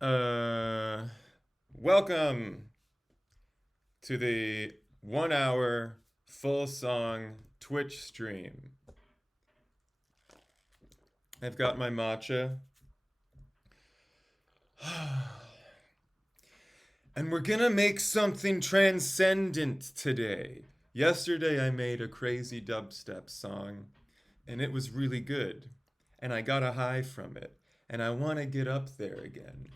Uh, Welcome to the 1 hour full song Twitch stream. I've got my matcha. And we're gonna make something transcendent today. Yesterday I made a crazy dubstep song, and it was really good. And I got a high from it. And I wanna get up there again.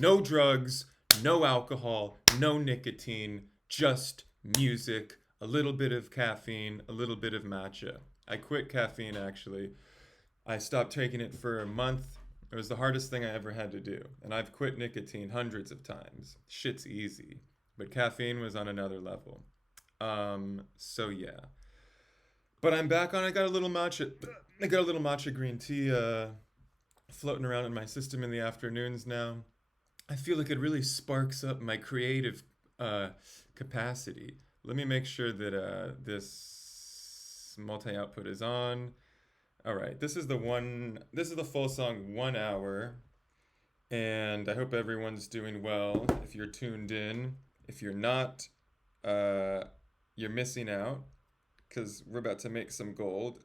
No drugs, no alcohol, no nicotine, just music, a little bit of caffeine, a little bit of matcha. I quit caffeine actually. I stopped taking it for a month. It was the hardest thing I ever had to do. And I've quit nicotine hundreds of times. Shit's easy. But caffeine was on another level. So yeah. But I'm back on. I got a little matcha green tea floating around in my system in the afternoons now. I feel like it really sparks up my creative capacity. Let me make sure that this multi-output is on. All right, this is the full song 1 hour, and I hope everyone's doing well. If you're tuned in, if you're not, you're missing out, because we're about to make some gold.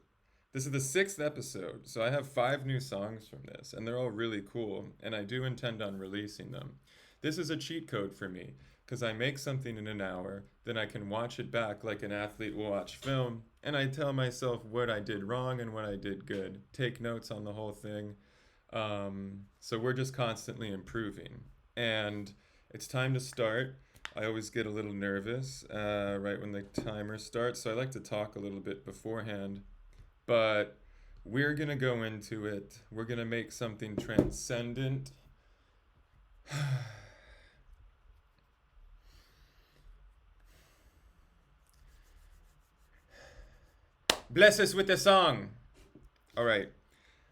This is the 6th episode, so I have 5 new songs from this, and they're all really cool, and I do intend on releasing them. This is a cheat code for me, because I make something in an hour, then I can watch it back like an athlete will watch film, and I tell myself what I did wrong and what I did good. Take notes on the whole thing. So we're just constantly improving. And it's time to start. I always get a little nervous right when the timer starts, so I like to talk a little bit beforehand. But we're going to go into it. We're going to make something transcendent. Bless us with the song. All right.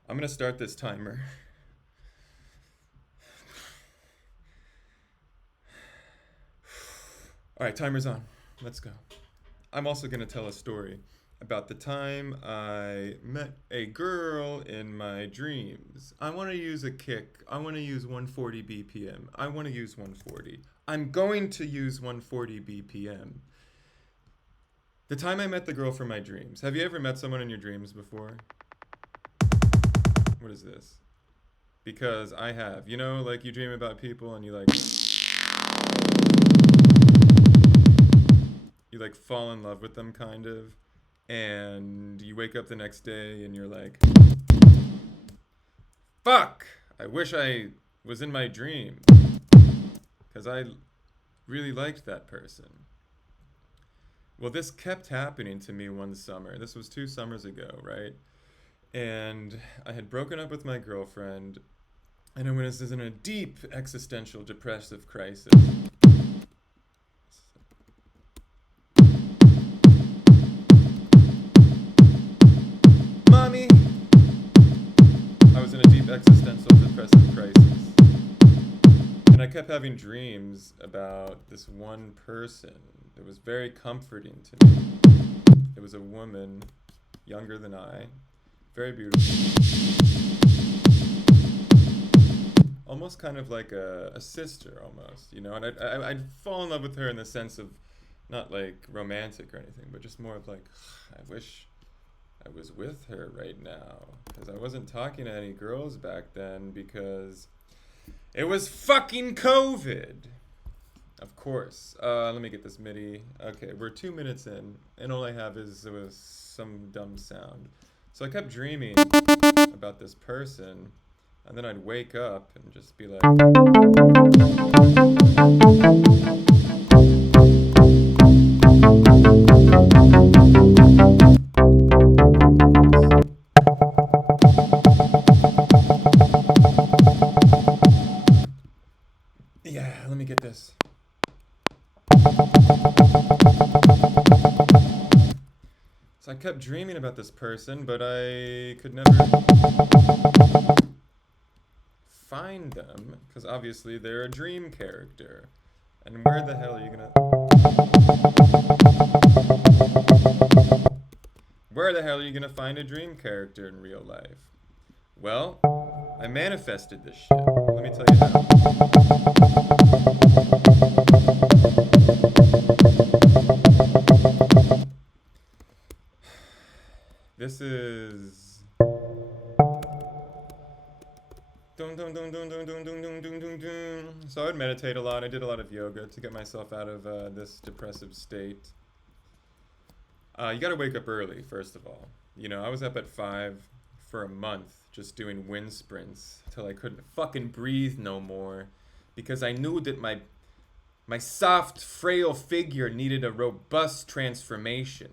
I'm going to start this timer. All right, timer's on. Let's go. I'm also going to tell a story about the time I met a girl in my dreams. I want to use a kick. I want to use 140 BPM. I want to use 140. I'm going to use 140 BPM. The time I met the girl from my dreams. Have you ever met someone in your dreams before? What is this? Because I have. Like you dream about people and you fall in love with them kind of. And you wake up the next day and you're like, fuck! I wish I was in my dream. Because I really liked that person. Well, this kept happening to me one summer. This was 2 summers ago, right? And I had broken up with my girlfriend, and I was in a deep existential depressive crisis. Mommy! I was in a deep existential depressive crisis. And I kept having dreams about this one person. It was very comforting to me. It was a woman, younger than I, very beautiful. Almost kind of like a sister, almost, and I'd fall in love with her in the sense of not like romantic or anything, but just more of like, I wish I was with her right now. Because I wasn't talking to any girls back then because it was fucking COVID. Of course. Let me get this MIDI. Okay, we're 2 minutes in, and all I have is some dumb sound. So I kept dreaming about this person, and then I'd wake up and just be like, yeah, let me get this. So I kept dreaming about this person, but I could never find them, because obviously they're a dream character. And where the hell are you gonna... Where the hell are you gonna find a dream character in real life? Well, I manifested this shit. Let me tell you how. This is. Dun, dun, dun, dun, dun, dun, dun, dun, dun, dun, dun. So I would meditate a lot. I did a lot of yoga to get myself out of this depressive state. You gotta wake up early, first of all. You know, I was up at 5 for a month just doing wind sprints till I couldn't fucking breathe no more because I knew that my soft, frail figure needed a robust transformation.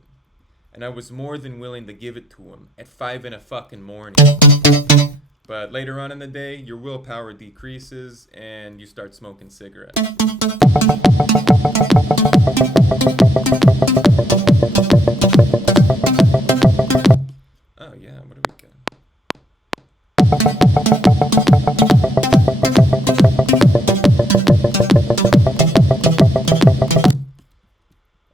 And I was more than willing to give it to him at 5 in a fucking morning. But later on in the day, your willpower decreases and you start smoking cigarettes. Oh yeah, what do we got?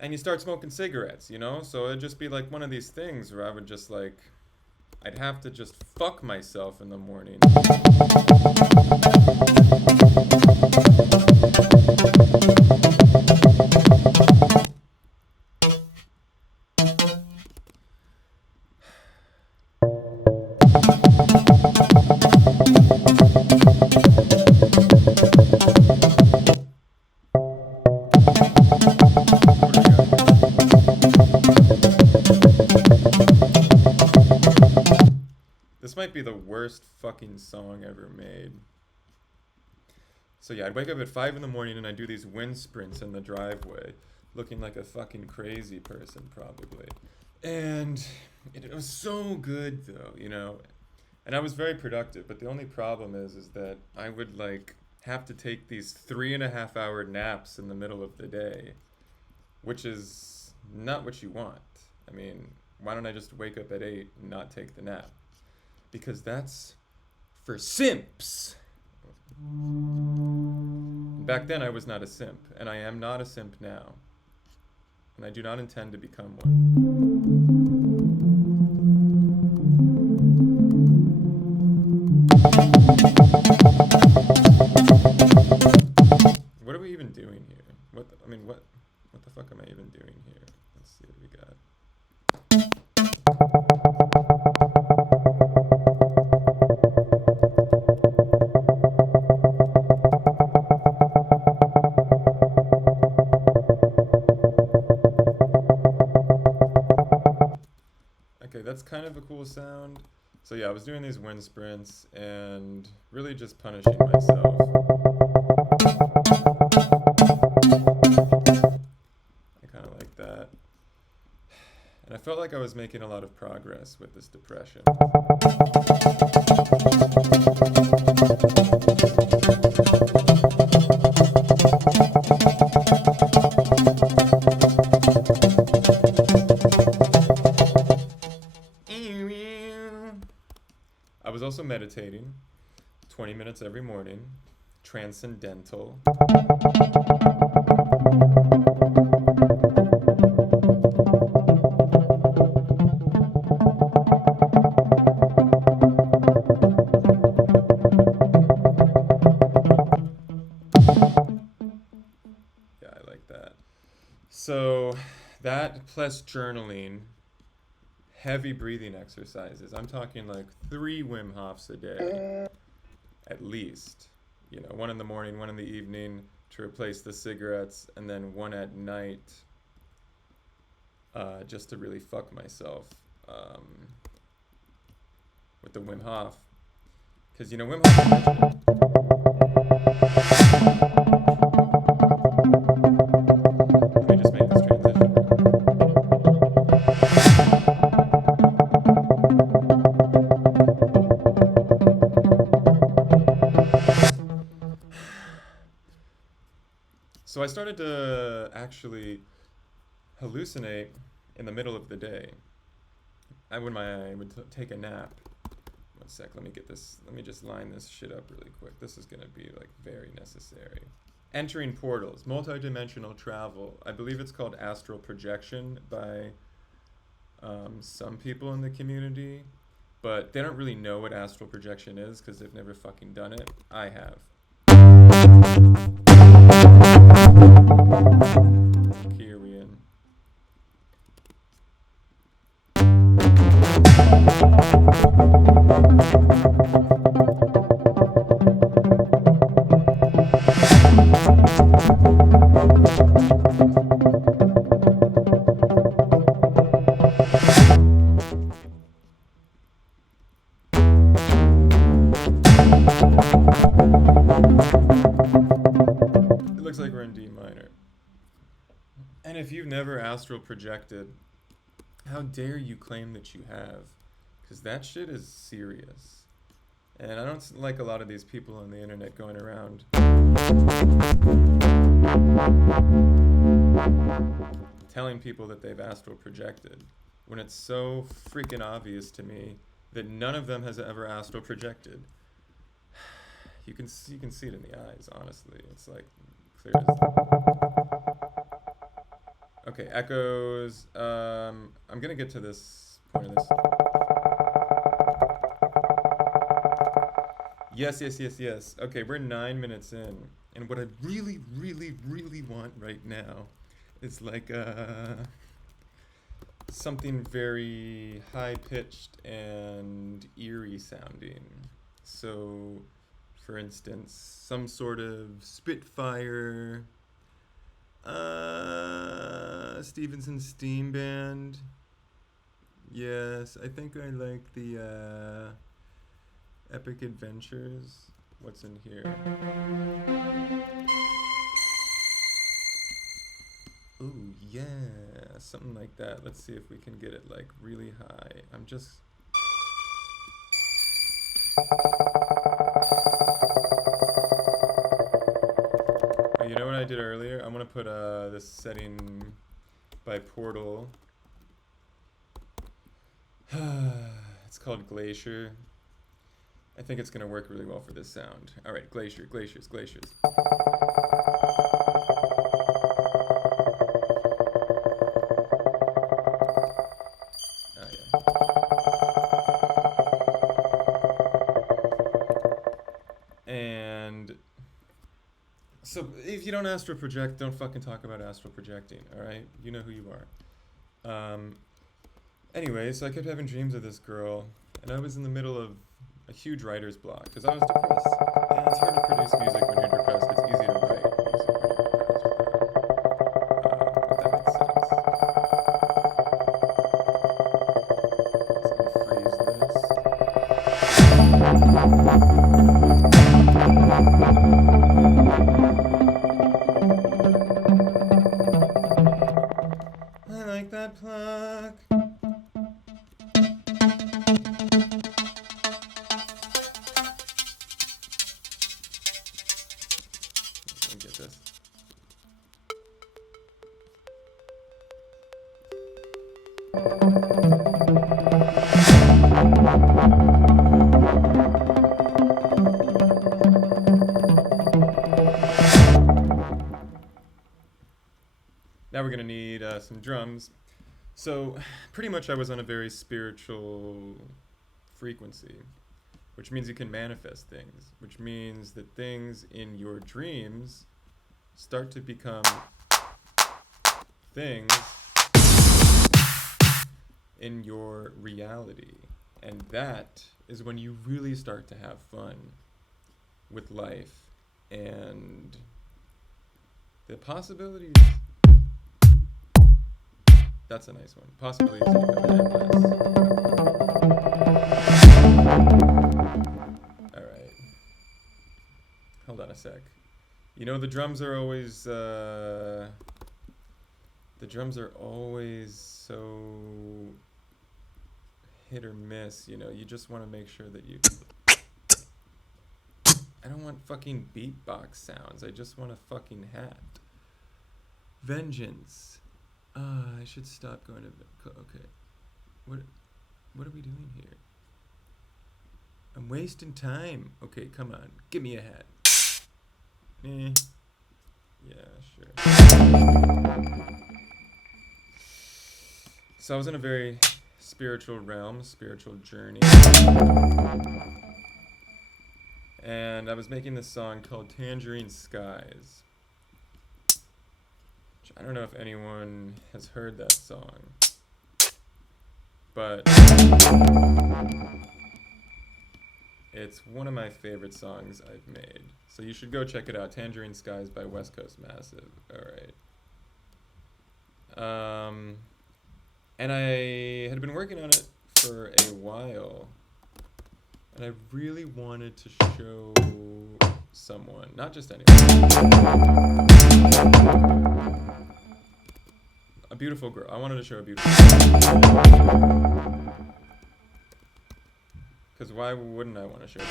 And you start smoking cigarettes, you know? So it'd just be like one of these things where I would just like, I'd have to just fuck myself in the morning. This might be the worst fucking song ever made. So yeah, I'd wake up at 5 in the morning and I'd do these wind sprints in the driveway, looking like a fucking crazy person probably. And it was so good though, you know. And I was very productive, but the only problem is that I would like have to take these 3.5 hour naps in the middle of the day, which is not what you want. I mean, why don't I just wake up at 8 and not take the nap? Because that's for simps. Back then I was not a simp, and I am not a simp now. And I do not intend to become one. What are we even doing here? What the fuck am I even doing here? Let's see what we got. Okay, that's kind of a cool sound. So yeah, I was doing these wind sprints and really just punishing myself. I kind of like that. And I felt like I was making a lot of progress with this depression. I was also meditating 20 minutes every morning, transcendental. Yeah, I like that. So that plus journaling, heavy breathing exercises. I'm talking like 3 Wim Hofs a day, at least. You know, 1 in the morning, 1 in the evening to replace the cigarettes, and then 1 at night, just to really fuck myself with the Wim Hof. Because, you know, Wim Hof mentioned it. Let me just make this transition. So I started to actually hallucinate in the middle of the day. I would take a nap. 1 sec, let me just line this shit up really quick. This is gonna be like very necessary. Entering portals, multidimensional travel. I believe it's called astral projection by some people in the community, but they don't really know what astral projection is because they've never fucking done it. I have. Key are we in? It looks like we're in D minor. And if you've never astral projected, how dare you claim that you have? Because that shit is serious. And I don't like a lot of these people on the internet going around telling people that they've astral projected, when it's so freaking obvious to me that none of them has ever astral projected. You can see it in the eyes, honestly. It's like clear as okay, echoes. I'm gonna get to this point of this. Yes. Okay, we're 9 minutes in, and what I really, really, really want right now is like something very high-pitched and eerie sounding. So, for instance, some sort of Spitfire, Stevenson Steam Band. Yes, I think I like the Epic Adventures. What's in here? Ooh, yeah, something like that. Let's see if we can get it like really high. I'm just... Oh, you know what I did earlier? I'm gonna put this setting by Portal. It's called Glacier. I think it's gonna work really well for this sound. All right, Glaciers. Oh, yeah. And so if you don't astral project, don't fucking talk about astral projecting, all right? You know who you are. Anyway, so I kept having dreams of this girl, and I was in the middle of a huge writer's block because I was depressed. And it's hard to produce music when you're depressed. It's easy to write music when you're depressed. If that makes sense. Let's unfreeze this. I like that pluck. Now we're going to need some drums. So pretty much I was on a very spiritual frequency, which means you can manifest things, which means that things in your dreams start to become things in your reality. And that is when you really start to have fun with life and the possibilities. That's a nice one. Possibilities become endless. Alright. Hold on a sec. You know, the drums are always so hit or miss, you know. You just want to make sure that you... I don't want fucking beatbox sounds. I just want a fucking hat. Vengeance. I should stop going to... Okay. What are we doing here? I'm wasting time. Okay, come on. Give me a hat. Yeah, sure. So I was in a very spiritual realm, spiritual journey. And I was making this song called Tangerine Skies. Which I don't know if anyone has heard that song. But it's one of my favorite songs I've made. So you should go check it out. Tangerine Skies by West Coast Massive. Alright. And I had been working on it for a while. And I really wanted to show someone, not just anyone, a beautiful girl. I wanted to show a beautiful girl. Because why wouldn't I want to show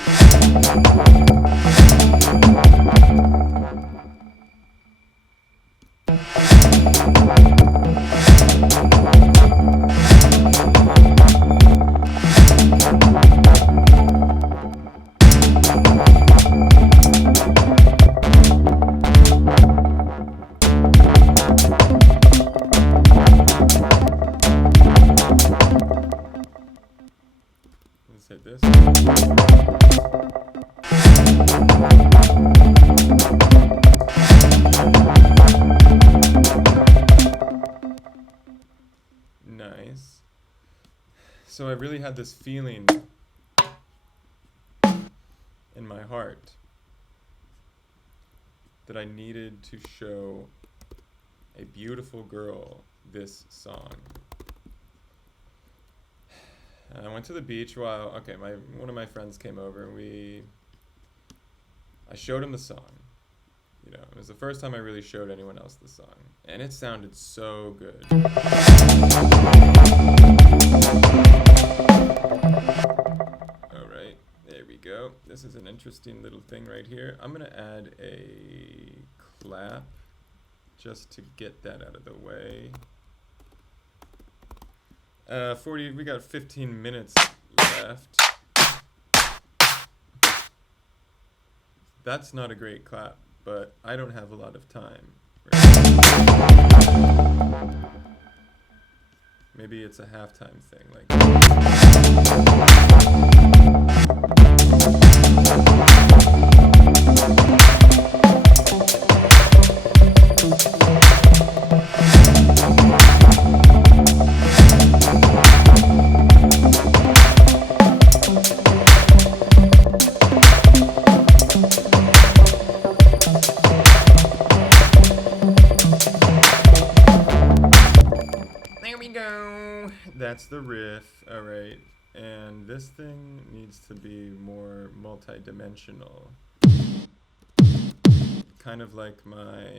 Let's hit this. Nice. So I really had this feeling in my heart that I needed to show a beautiful girl this song. And I went to the beach while, one of my friends came over and I showed him the song. You know, it was the first time I really showed anyone else the song. And it sounded so good. Alright, there we go. This is an interesting little thing right here. I'm gonna add a clap just to get that out of the way. We got 15 minutes left. That's not a great clap, but I don't have a lot of time. Maybe it's a halftime thing, like. That's the riff, alright, and this thing needs to be more multi-dimensional. Kind of like my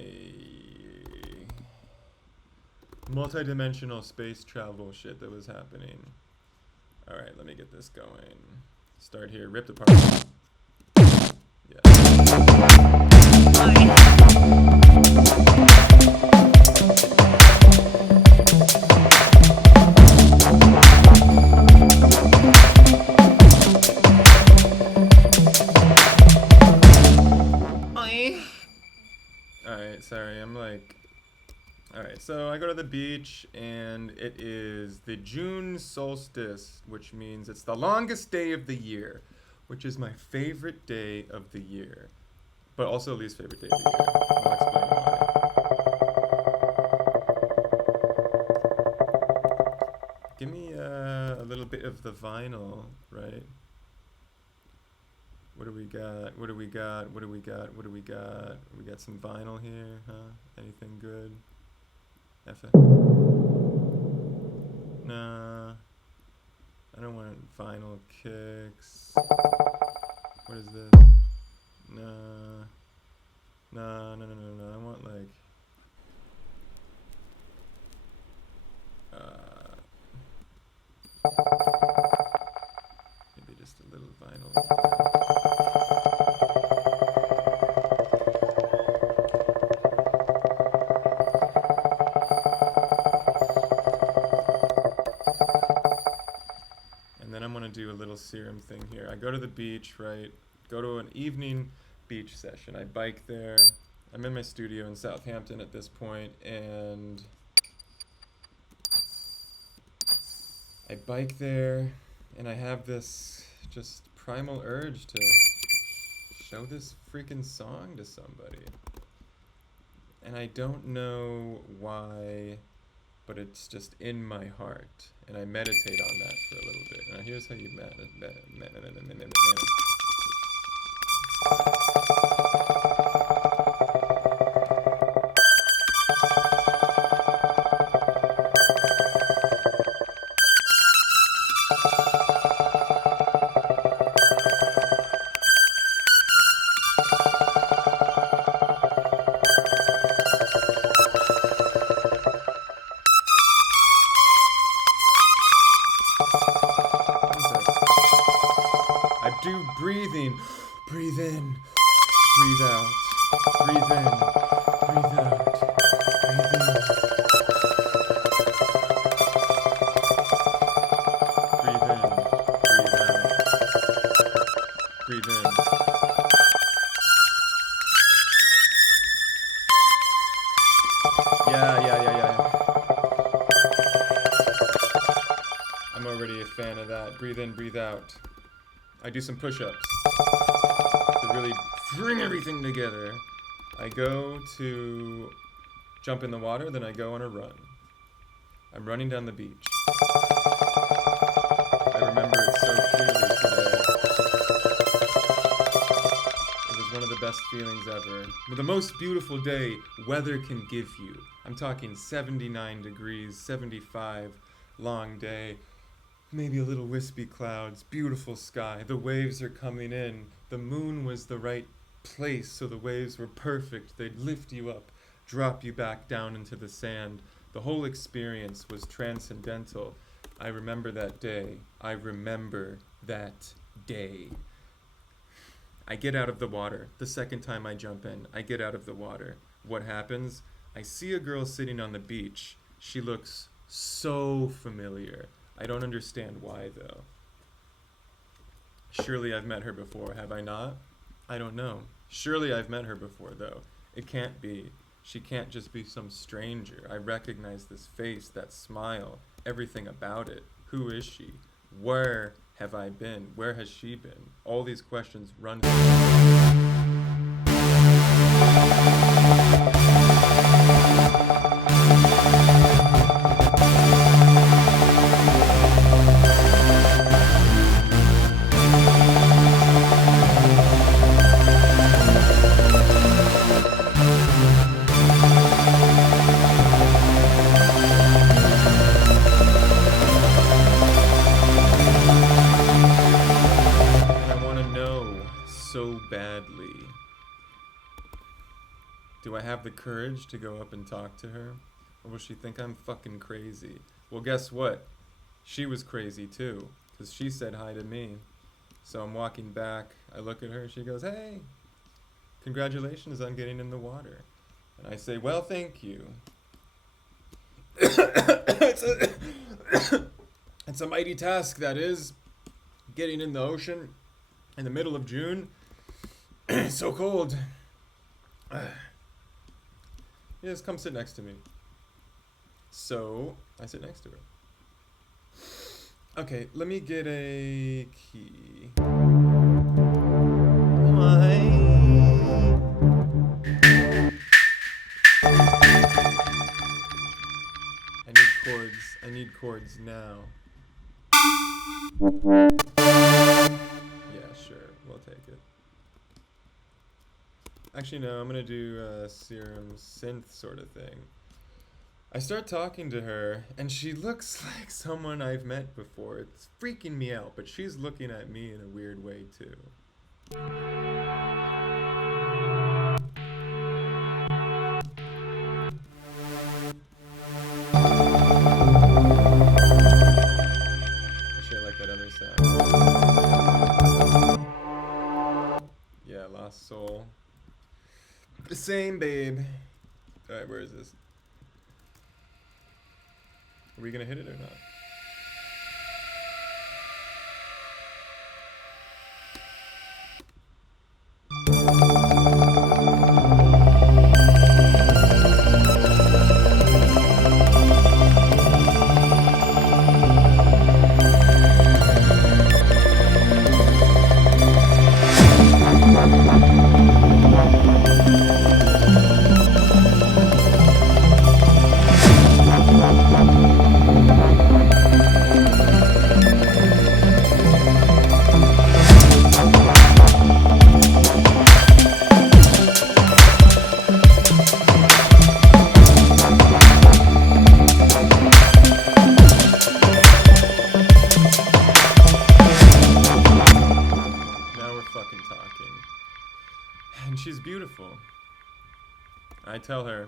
multi-dimensional space travel shit that was happening. Alright, let me get this going. Start here, ripped apart. Yeah. Sorry, I'm like... Alright, so I go to the beach, and it is the June solstice, which means it's the longest day of the year, which is my favorite day of the year, but also least favorite day of the year. I'll explain why. Give me a little bit of the vinyl, right? What do we got? What do we got? What do we got? What do we got? We got some vinyl here, huh? Anything good? Nah. I don't want vinyl kicks. What is this? Nah. Nah, no. I want like... maybe just a little vinyl. Do a little serum thing here. I go to the beach, right? Go to an evening beach session. I bike there. I'm in my studio in Southampton at this point, and I bike there, and I have this just primal urge to show this freaking song to somebody. And I don't know why, but it's just in my heart. And I meditate on that for a little bit. Now here's how you I do breathing. Breathe in. Breathe out. Breathe in. Breathe out. Breathe in. Breathe in. Breathe out. Breathe in. Yeah. I'm already a fan of that. Breathe in, breathe out. I do some push-ups to really bring everything together. I go to jump in the water, then I go on a run. I'm running down the beach. I remember it so clearly today. It was one of the best feelings ever. With the most beautiful day weather can give you. I'm talking 79 degrees, 75, long day. Maybe a little wispy clouds, beautiful sky, the waves are coming in. The moon was the right place, so the waves were perfect. They'd lift you up, drop you back down into the sand. The whole experience was transcendental. I remember that day. I remember that day. I get out of the water. The second time I jump in, I get out of the water. What happens? I see a girl sitting on the beach. She looks so familiar. I don't understand why, though. Surely I've met her before, have I not? I don't know. Surely I've met her before, though. It can't be. She can't just be some stranger. I recognize this face, that smile, everything about it. Who is she? Where have I been? Where has she been? All these questions run through my so badly. Do I have the courage to go up and talk to her? Or will she think I'm fucking crazy? Well, guess what? She was crazy too, because she said hi to me. So I'm walking back, I look at her, she goes, "Hey, congratulations on getting in the water." And I say, "Well, thank you." It's a mighty task, that is, getting in the ocean in the middle of June. It's so cold. Yes, come sit next to me. So I sit next to her. Okay, let me get a key. Why? I need chords now. Yeah, sure, we'll take it. Actually, no, I'm gonna do a serum synth sort of thing. I start talking to her, and she looks like someone I've met before. It's freaking me out, but she's looking at me in a weird way, too. Actually, I like that other sound. Yeah, Lost Soul. The same, babe. Alright, where is this? Are we gonna hit it or not? And she's beautiful. I tell her,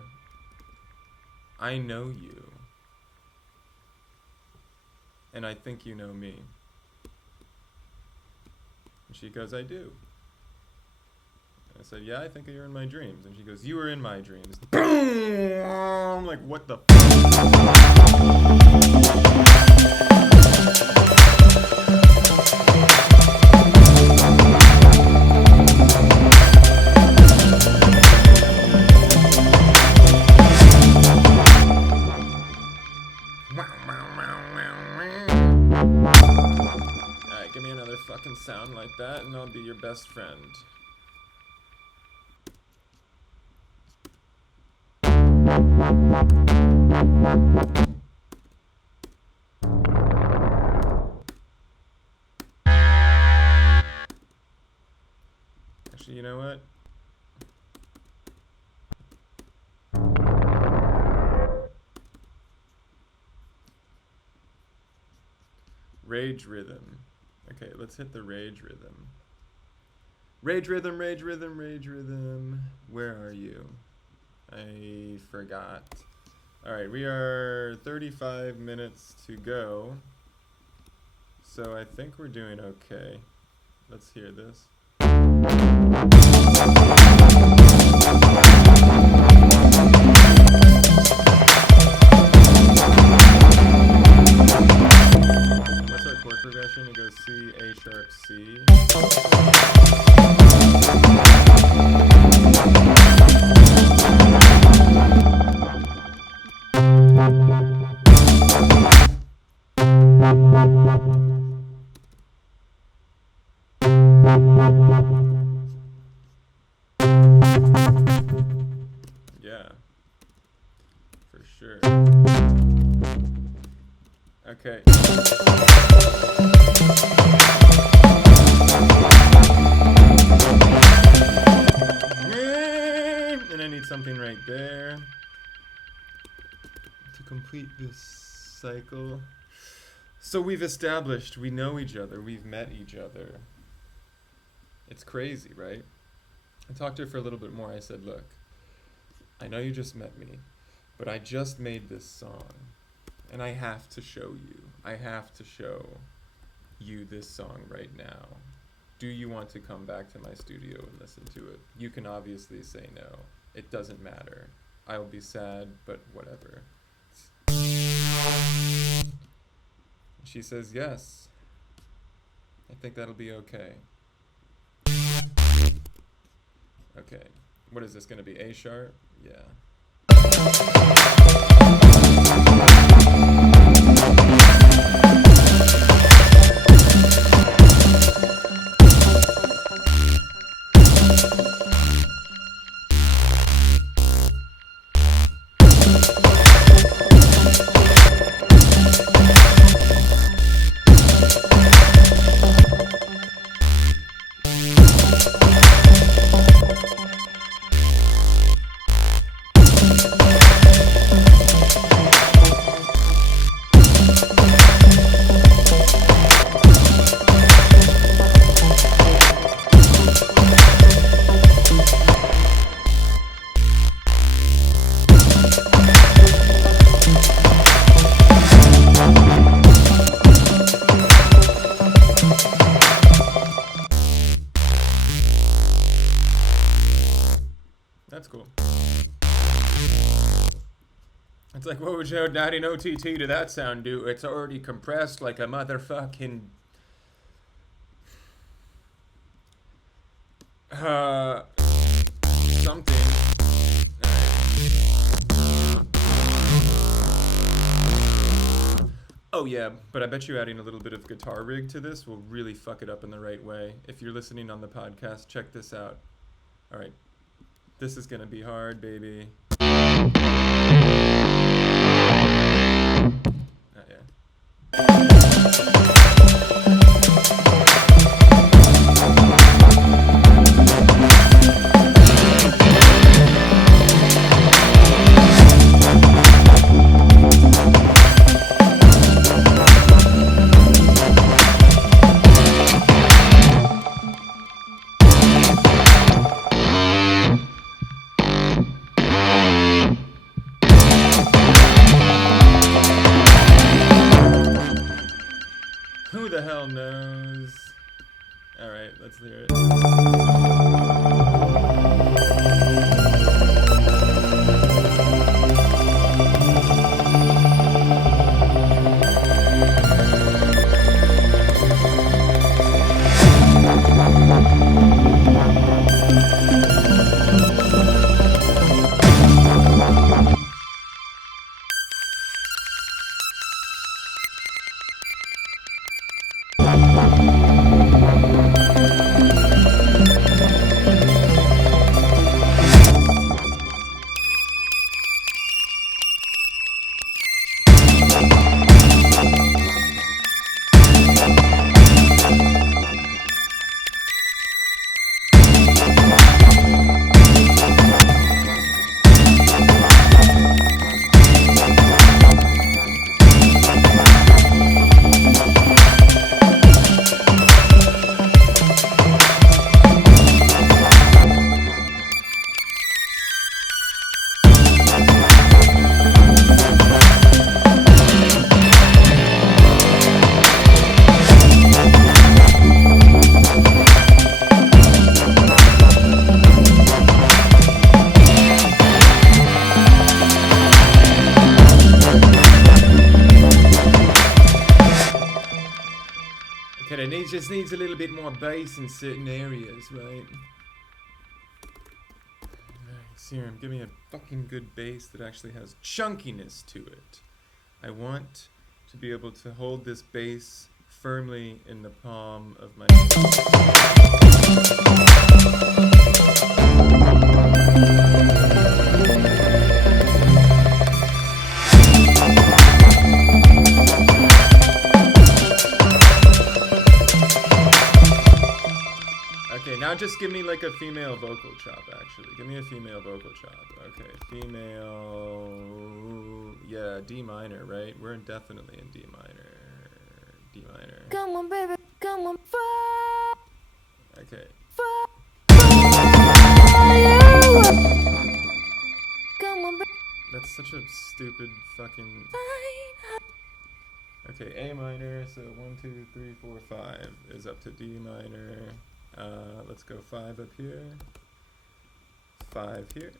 I know you. And I think you know me. And she goes, I do. I said, yeah, I think you're in my dreams. And she goes, you were in my dreams. Boom! I'm like, what the Alright, give me another fucking sound like that and I'll be your best friend. Actually, you know what? Rage rhythm. Okay, let's hit the rage rhythm. Rage rhythm, rage rhythm, rage rhythm. Where are you? I forgot. Alright, we are 35 minutes to go. So I think we're doing okay. Let's hear this. What's our chord progression? It goes C, A sharp, C. Yeah, for sure. Okay. And I need something right there to complete this cycle. So we've established we know each other, we've met each other. It's crazy, right? I talked to her for a little bit more. I said, look, I know you just met me, but I just made this song, and I have to show you. I have to show you this song right now. Do you want to come back to my studio and listen to it? You can obviously say no. It doesn't matter. I'll be sad, but whatever. She says yes. I think that'll be okay. Okay. What is this going to be? A sharp? Yeah. That's cool. It's like, what would your daddy no TT to that sound do? It's already compressed like a motherfucking... something. Oh yeah, but I bet you adding a little bit of guitar rig to this will really fuck it up in the right way. If you're listening on the podcast, check this out. Alright. This is gonna be hard, baby. Yeah. hell knows? Alright, let's hear it. It just needs a little bit more bass in certain areas, right? Alright, Serum, give me a fucking good bass that actually has chunkiness to it. I want to be able to hold this bass firmly in the palm of my Okay, now just give me like a female vocal chop, actually. Give me a female vocal chop. Okay, female... Yeah, D minor, right? We're definitely in D minor. D minor. Come on, baby, come on, Okay. Come on, baby. That's such a stupid fucking... Okay, A minor, so 1, 2, 3, 4, 5 is up to D minor. Let's go 5 up here. 5 here.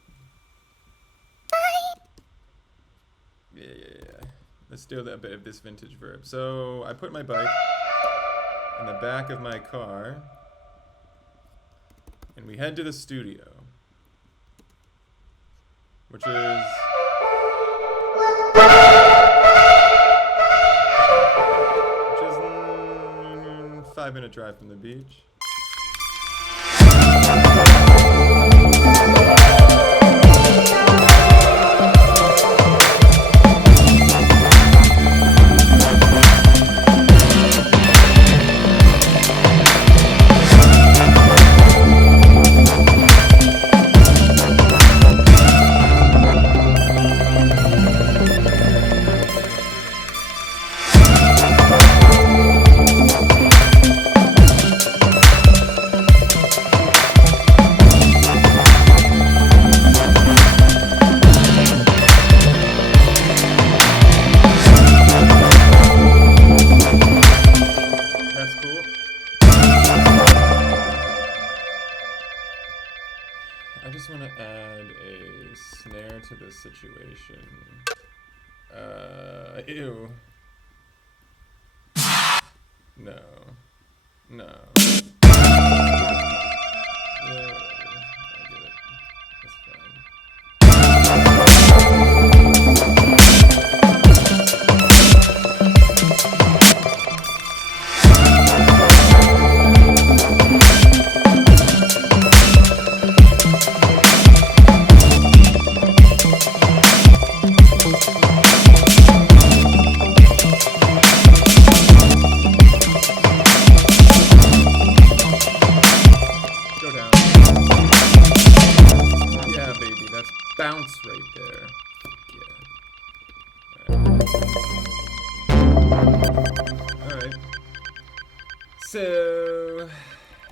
Yeah. Let's do a bit of this vintage verb. So I put my bike in the back of my car, and we head to the studio, which is 5-minute drive from the beach. I just want to add a snare to this situation. Ew. No. Yeah, whatever. I get it. That's fine. Bounce right there. Yeah. Alright. So,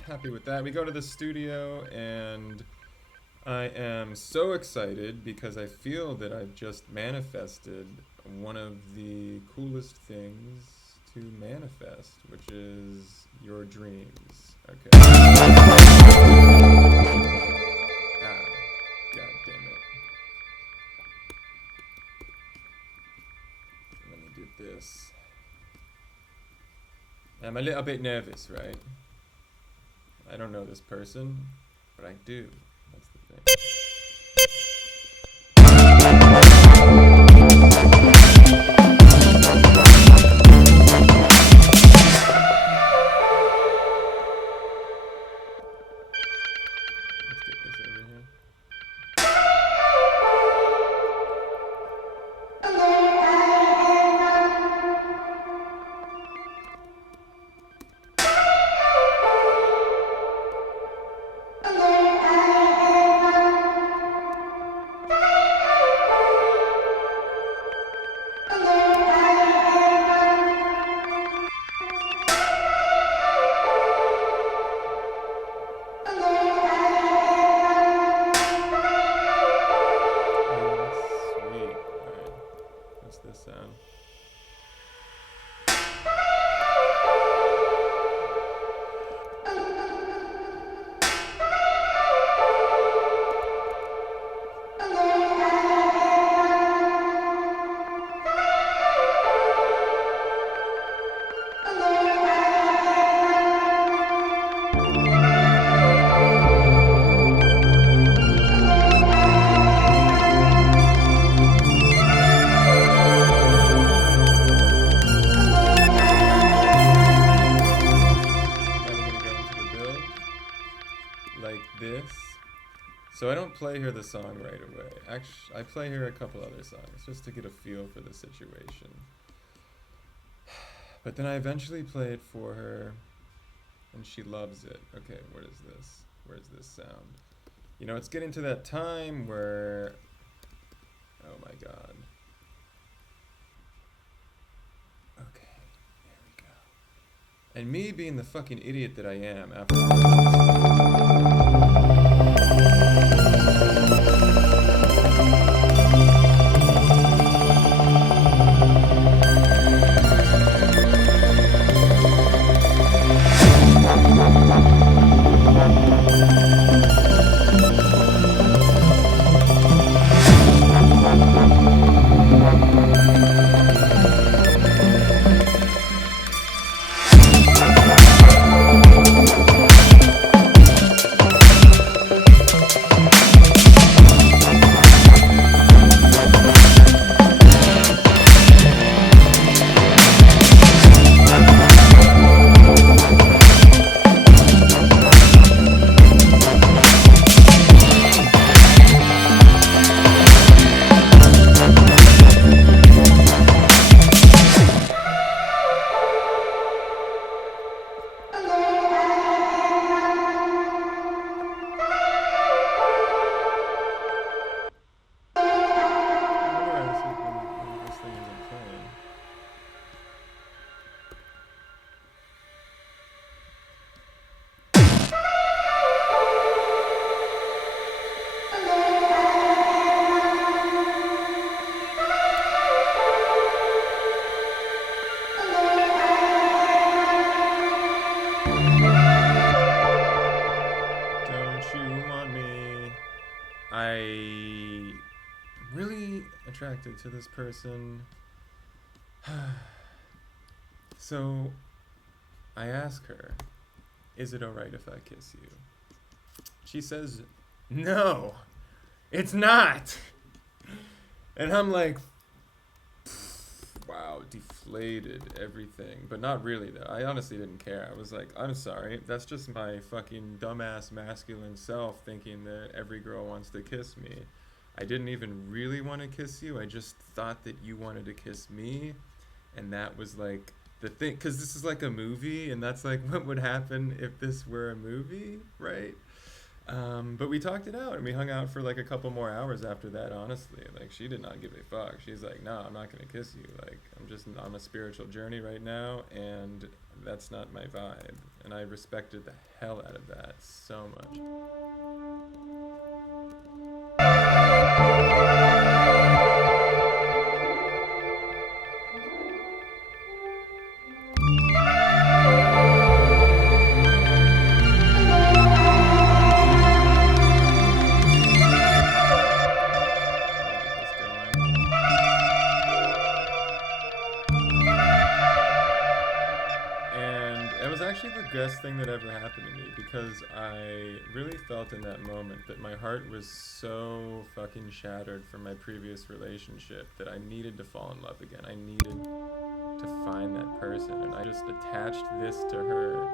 happy with that. We go to the studio, and I am so excited because I feel that I've just manifested one of the coolest things to manifest, which is your dreams. Okay. Ah, god damn it. Let me do this. I'm a little bit nervous, right? I don't know this person, but I do. That's the thing. Let's get this over here. Sweet. Alright. What's this sound? Like this. So I don't play her the song right away. Actually, I play her a couple other songs just to get a feel for the situation. But then I eventually play it for her, and she loves it. Okay, what is this? Where's this sound? You know, it's getting to that time where... Oh my god. Okay, there we go. And me being the fucking idiot that I am after attracted to this person. So I ask her, is it alright if I kiss you? She says, no, it's not. And I'm like, wow, deflated, everything. But not really, though. I honestly didn't care. I was like, I'm sorry. That's just my fucking dumbass masculine self thinking that every girl wants to kiss me. I didn't even really want to kiss you. I just thought that you wanted to kiss me. And that was like the thing. Because this is like a movie. And that's like what would happen if this were a movie, right? But we talked it out, and we hung out for like a couple more hours after that, honestly. Like, she did not give a fuck. She's like, no, I'm not gonna kiss you. Like, I'm just on a spiritual journey right now, and that's not my vibe. And I respected the hell out of that so much. best thing that ever happened to me because I really felt in that moment that my heart was so fucking shattered from my previous relationship that I needed to fall in love again. I needed to find that person, and I just attached this to her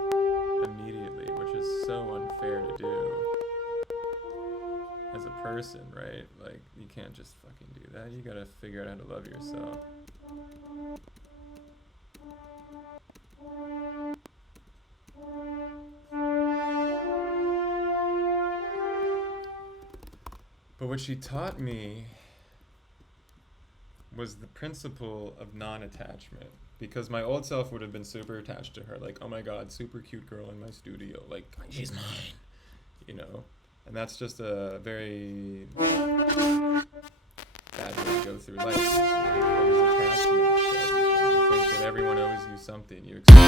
immediately, which is so unfair to do as a person, right? Like, you can't just fucking do that. You gotta figure out how to love yourself. But what she taught me was the principle of non-attachment, because my old self would have been super attached to her, like, oh my god, super cute girl in my studio, like, she's mine, you know. And that's just a very bad way to go through life. Always attachment to everything. You think that everyone owes you something, you expect.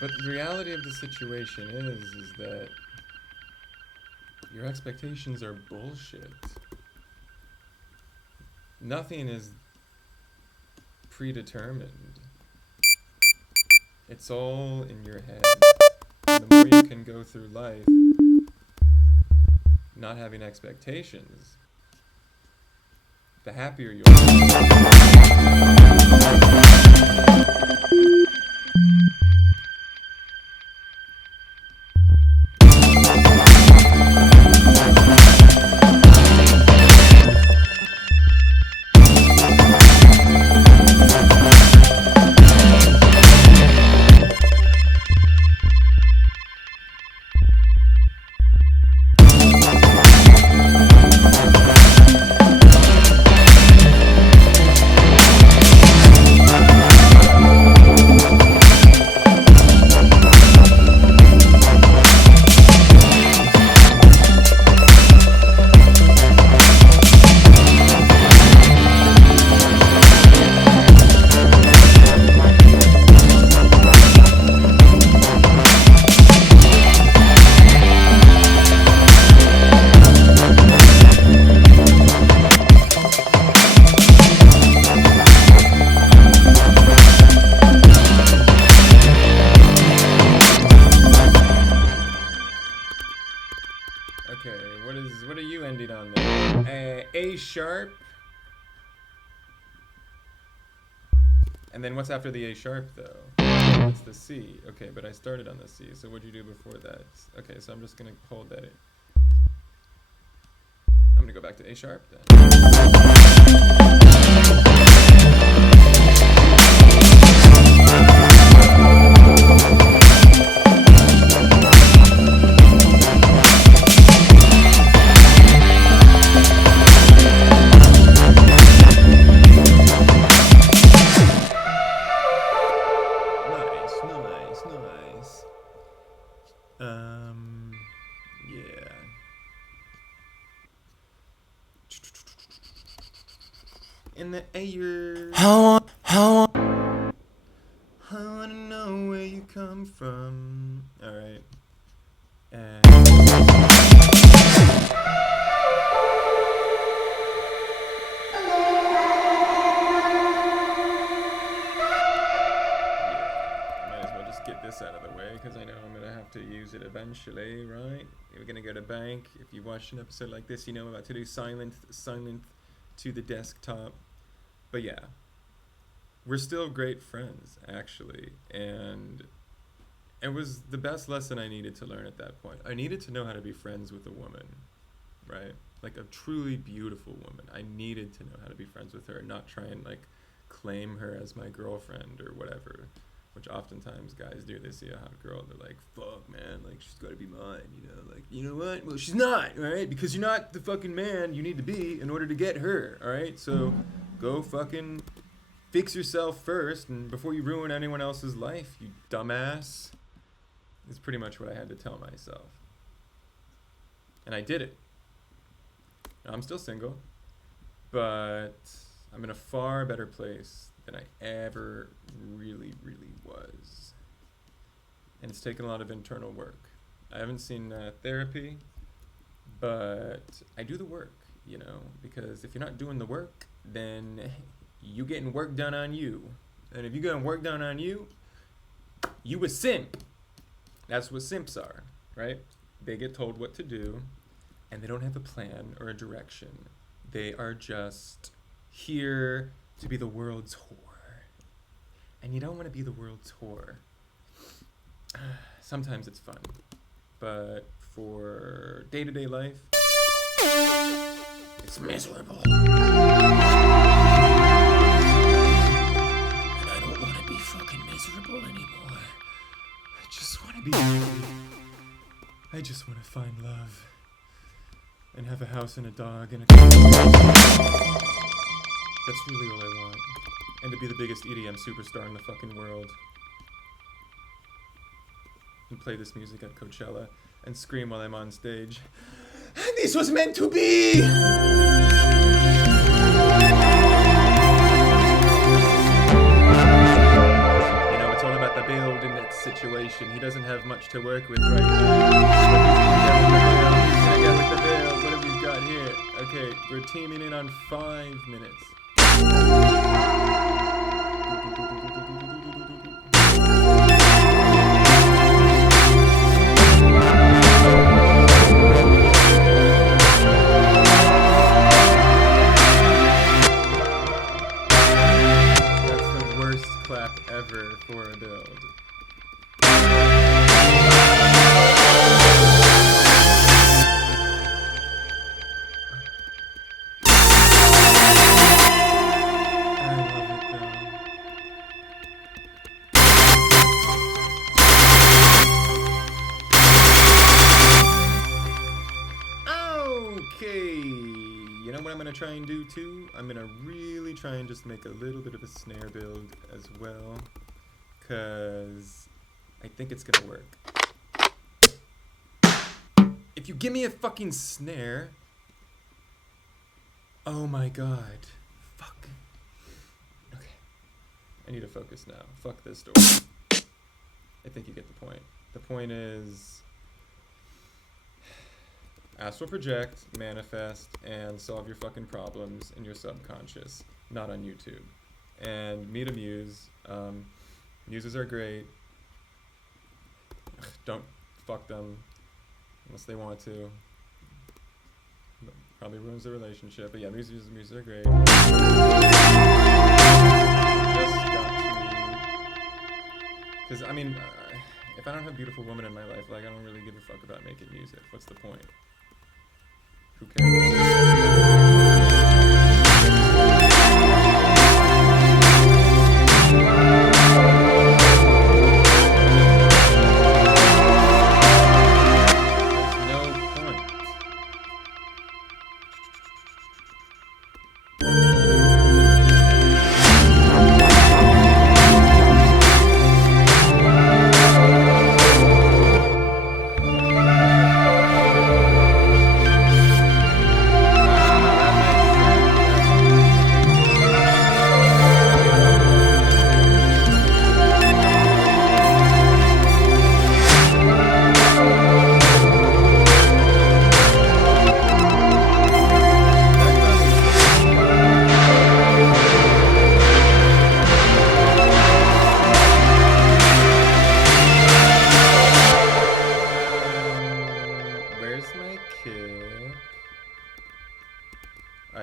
But the reality of the situation is that your expectations are bullshit. Nothing is predetermined. It's all in your head. And the more you can go through life not having expectations, the happier you'll be. What are you ending on there? A sharp. And then what's after the A sharp though? It's the C. Okay, but I started on the C. So what'd you do before that? Okay, so I'm just gonna hold that in. I'm gonna go back to A sharp then. Yeah. In the air. I wanna know where you come from. Alright. Get this out of the way because I know I'm gonna have to use it eventually, right? We're gonna go to bank. If you watched an episode like this, you know I'm about to do silent to the desktop. But yeah, we're still great friends actually, and it was the best lesson I needed to learn at that point. I needed to know how to be friends with a woman, right? Like a truly beautiful woman. I needed to know how to be friends with her, not try and like claim her as my girlfriend or whatever. Which oftentimes guys do. They see a hot girl and they're like, fuck, man, like, she's gotta be mine, you know? Like, you know what? Well, she's not, alright? Because you're not the fucking man you need to be in order to get her, alright? So, go fucking fix yourself first, and before you ruin anyone else's life, you dumbass. Is pretty much what I had to tell myself. And I did it. Now, I'm still single, but I'm in a far better place than I ever really was. And it's taken a lot of internal work. I haven't seen therapy, but I do the work, you know, because if you're not doing the work, then you getting work done on you. And if you're getting work done on you, you a simp. That's what simps are, right? They get told what to do, and they don't have a plan or a direction. They are just here to be the world's whore. And you don't want to be the world's whore. Sometimes it's fun, but for day-to-day life, it's miserable. And I don't want to be fucking miserable anymore. I just want to be happy. I just want to find love. And have a house and a dog and a car. That's really all I want. And to be the biggest EDM superstar in the fucking world. And play this music at Coachella and scream while I'm on stage. This was meant to be! You know, it's all about the build in that situation. He doesn't have much to work with right now. He's gonna get with the build. What have we got here? Okay, we're teaming in on 5 minutes. That's the worst clap ever for a build. Okay, you know what I'm gonna try and do too? I'm gonna really try and just make a little bit of a snare build as well, cause I think it's gonna work. If you give me a fucking snare, oh my god, fuck. Okay, I need to focus now. Fuck this door. I think you get the point. The point is, astral project, manifest, and solve your fucking problems in your subconscious, not on YouTube. And meet a muse. Muses are great. Don't fuck them unless they want to. Probably ruins the relationship, but yeah, muses are great. Just got to, because I mean, if I don't have beautiful women in my life, like I don't really give a fuck about making music. What's the point? Who cares? There's no point.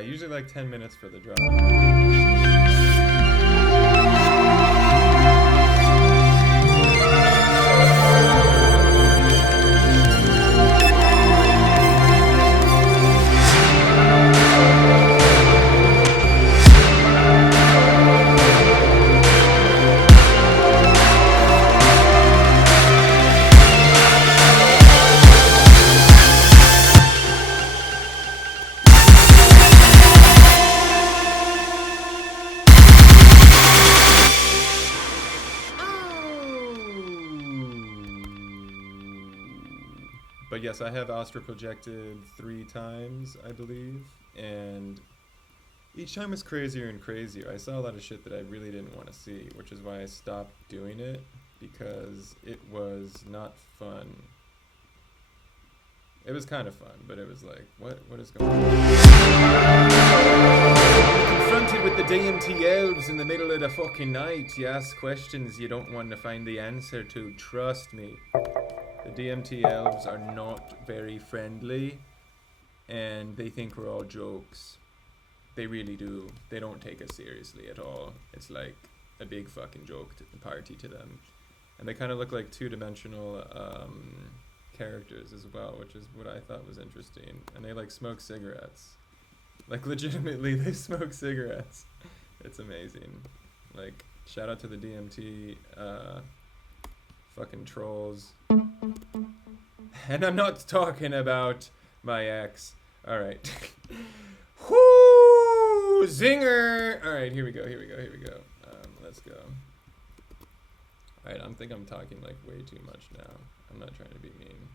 Usually like 10 minutes for the drop. But yes, I have astral projected 3 times, I believe, and each time was crazier and crazier. I saw a lot of shit that I really didn't want to see, which is why I stopped doing it, because it was not fun. It was kind of fun, but it was like, what is going on? Confronted with the DMT elves in the middle of the fucking night. You ask questions you don't want to find the answer to. Trust me. The DMT elves are not very friendly, and they think we're all jokes. They really do. They don't take us seriously at all. It's like a big fucking joke to the party to them. And they kind of look like two-dimensional characters as well, which is what I thought was interesting. And they like smoke cigarettes. Like legitimately, they smoke cigarettes. It's amazing. Like, shout out to the DMT fucking trolls. And I'm not talking about my ex. Alright. Whoo! Zinger! Alright, here we go. Let's go. Alright, I think I'm talking like way too much now. I'm not trying to be mean.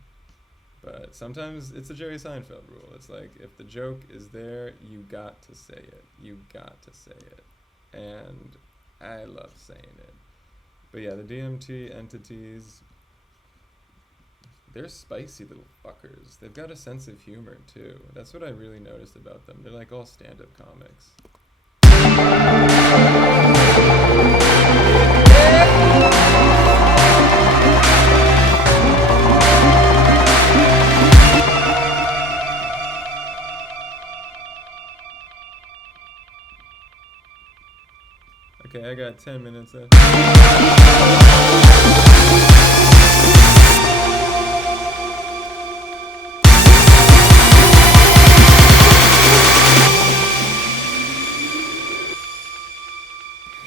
But sometimes it's a Jerry Seinfeld rule. It's like, if the joke is there, you got to say it. You got to say it. And I love saying it. But yeah, the DMT entities, they're spicy little fuckers. They've got a sense of humor too. That's what I really noticed about them. They're like all stand-up comics. Okay, I got 10 minutes left.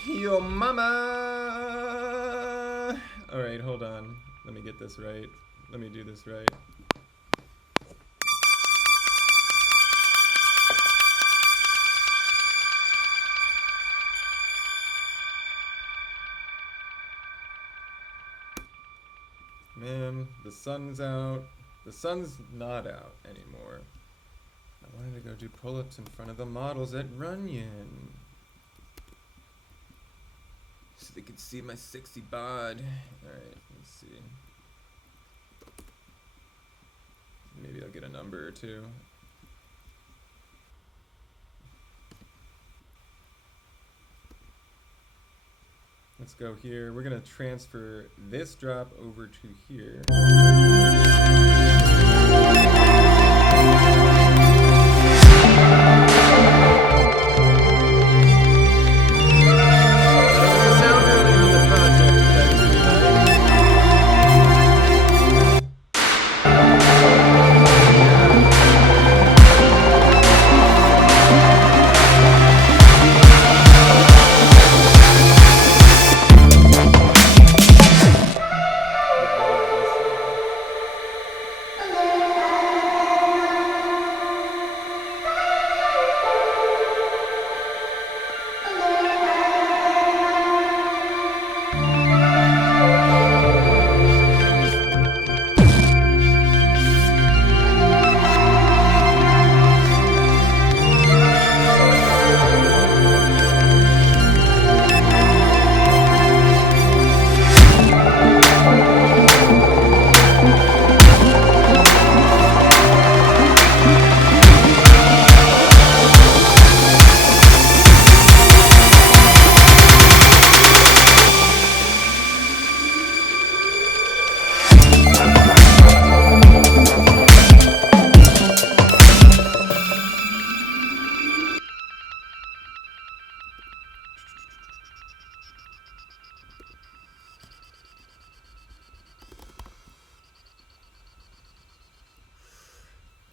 Yo mama! Alright, hold on. Let me get this right. Let me do this right. Man, the sun's out. The sun's not out anymore. I wanted to go do pull-ups in front of the models at Runyon, so they could see my sexy bod. Alright, let's see. Maybe I'll get a number or two. Let's go here. We're gonna transfer this drop over to here.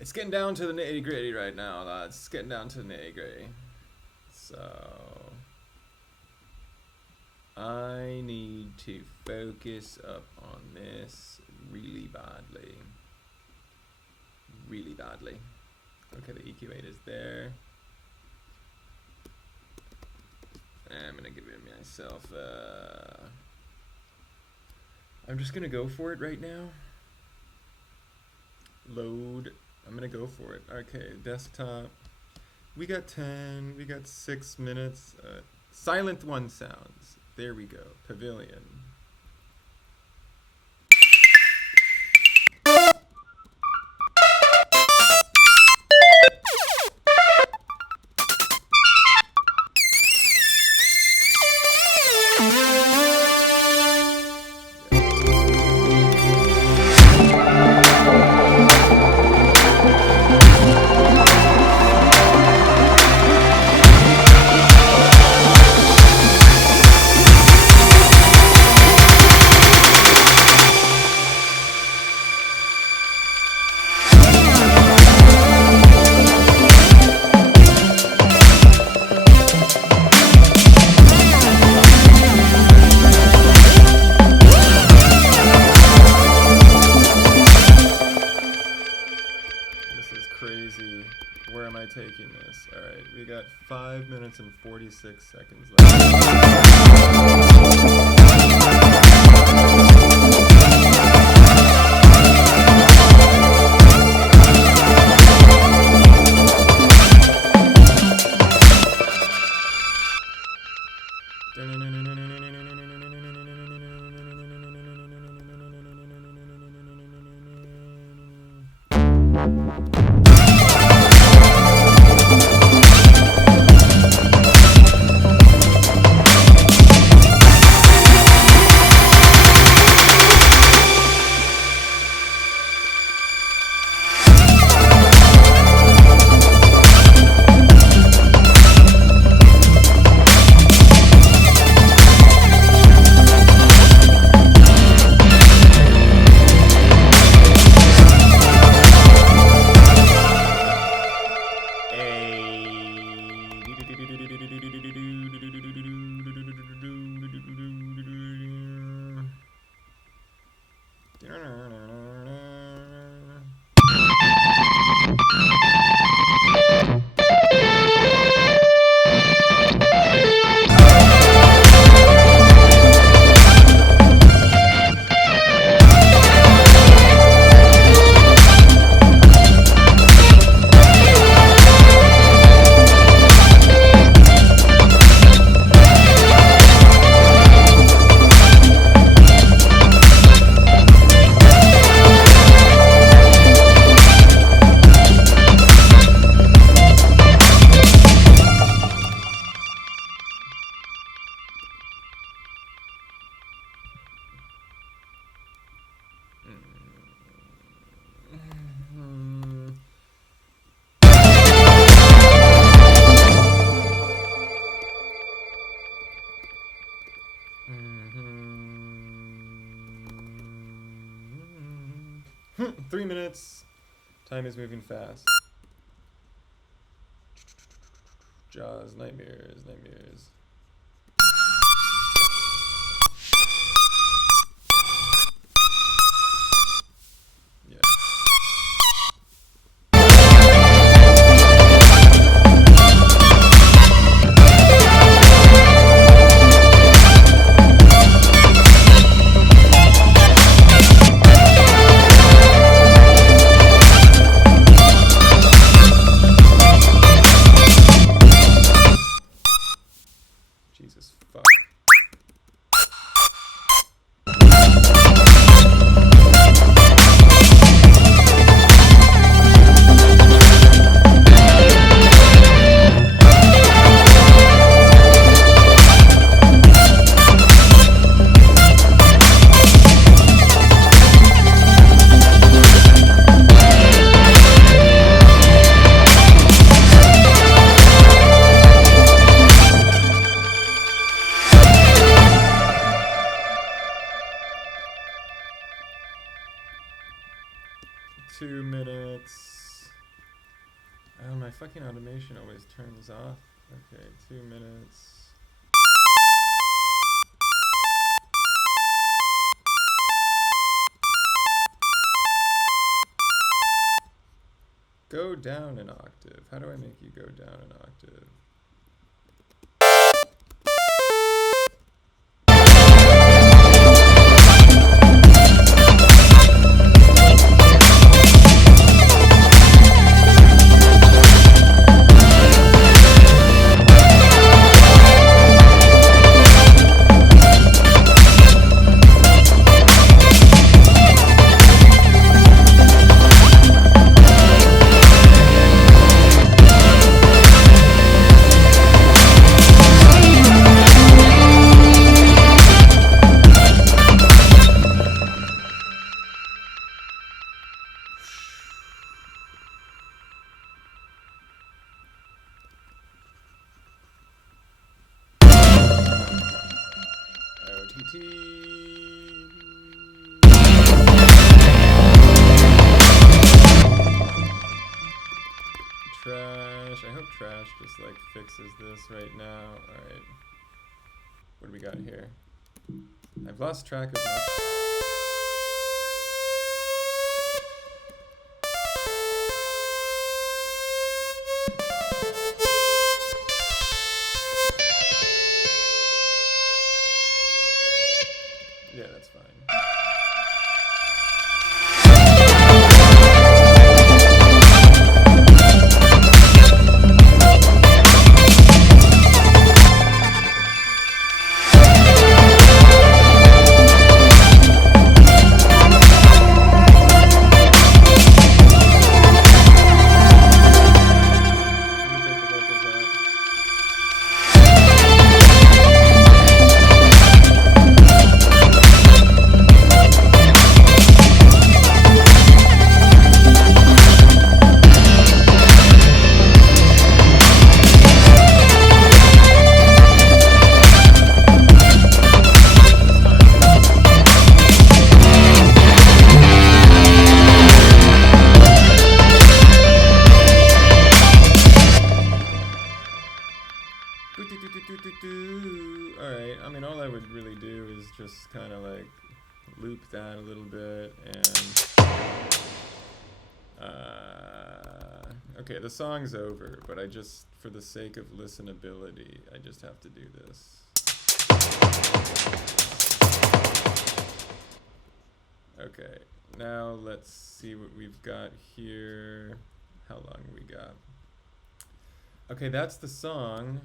It's getting down to the nitty gritty right now, lads. It's getting down to the nitty gritty. So I need to focus up on this really badly. Really badly. Okay, the EQ8 is there. I'm gonna give it myself. I'm just gonna go for it right now. Load. I'm gonna go for it. Okay, desktop. We got 10. We got 6 minutes. Silent one sounds. There we go. Pavilion. am I taking this? Alright, we got 5 minutes and 46 seconds left. Mm-hmm. 3 minutes. Time is moving fast. Jaws, nightmares, nightmares. Yeah. Jesus fuck. Two minutes. Oh, my fucking automation always turns off. Okay, 2 minutes. Go down an octave. How do I make you go down an octave? Trash. I hope trash just like fixes this right now. Alright. What do we got here? I've lost track of my... would really do is just kind of like loop that a little bit and okay, the song's over, but I just, for the sake of listenability, I just have to do this. Okay, now let's see what we've got here. How long we got? Okay, that's the song.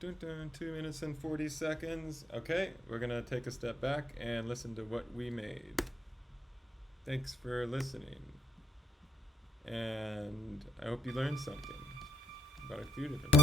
Dun, dun, 2 minutes and 40 seconds. Okay, we're gonna take a step back and listen to what we made. Thanks for listening. And I hope you learned something about a few different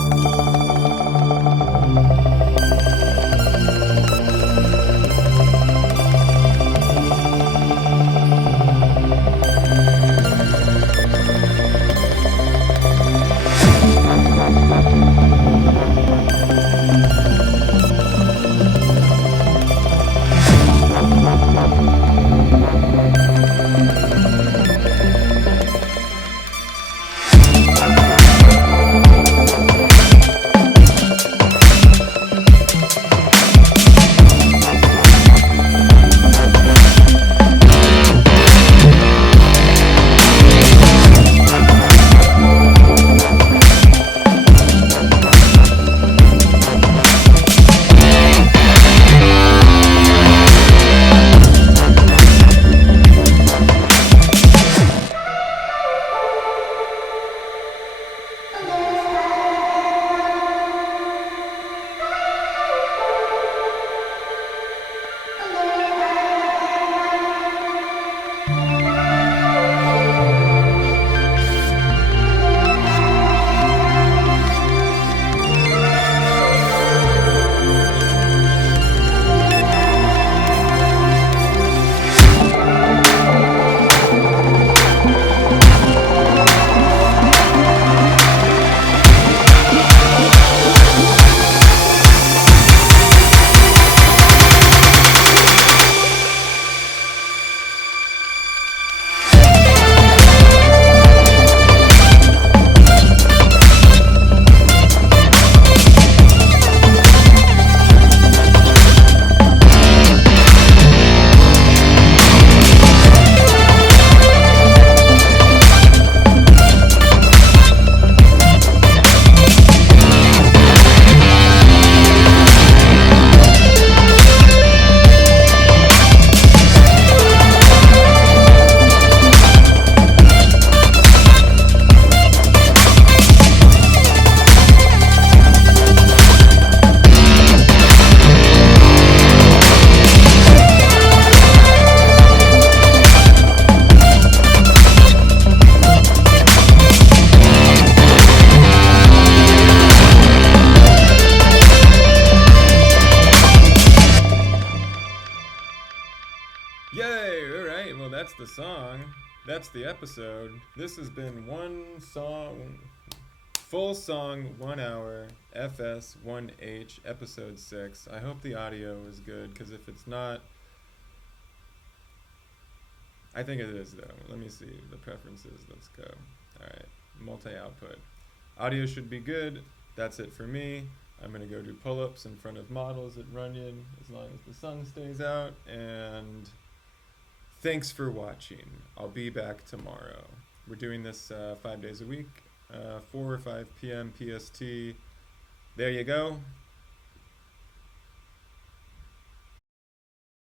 Yay! Alright, well, that's the song. That's the episode. This has been one song, full song, 1 hour, FS 1H, episode 6. I hope the audio is good, because if it's not, I think it is, though. Let me see the preferences. Let's go. Alright, multi-output. Audio should be good. That's it for me. I'm going to go do pull-ups in front of models at Runyon, as long as the sun stays out, and thanks for watching. I'll be back tomorrow. We're doing this 5 days a week, 4 or 5 p.m. PST. There you go.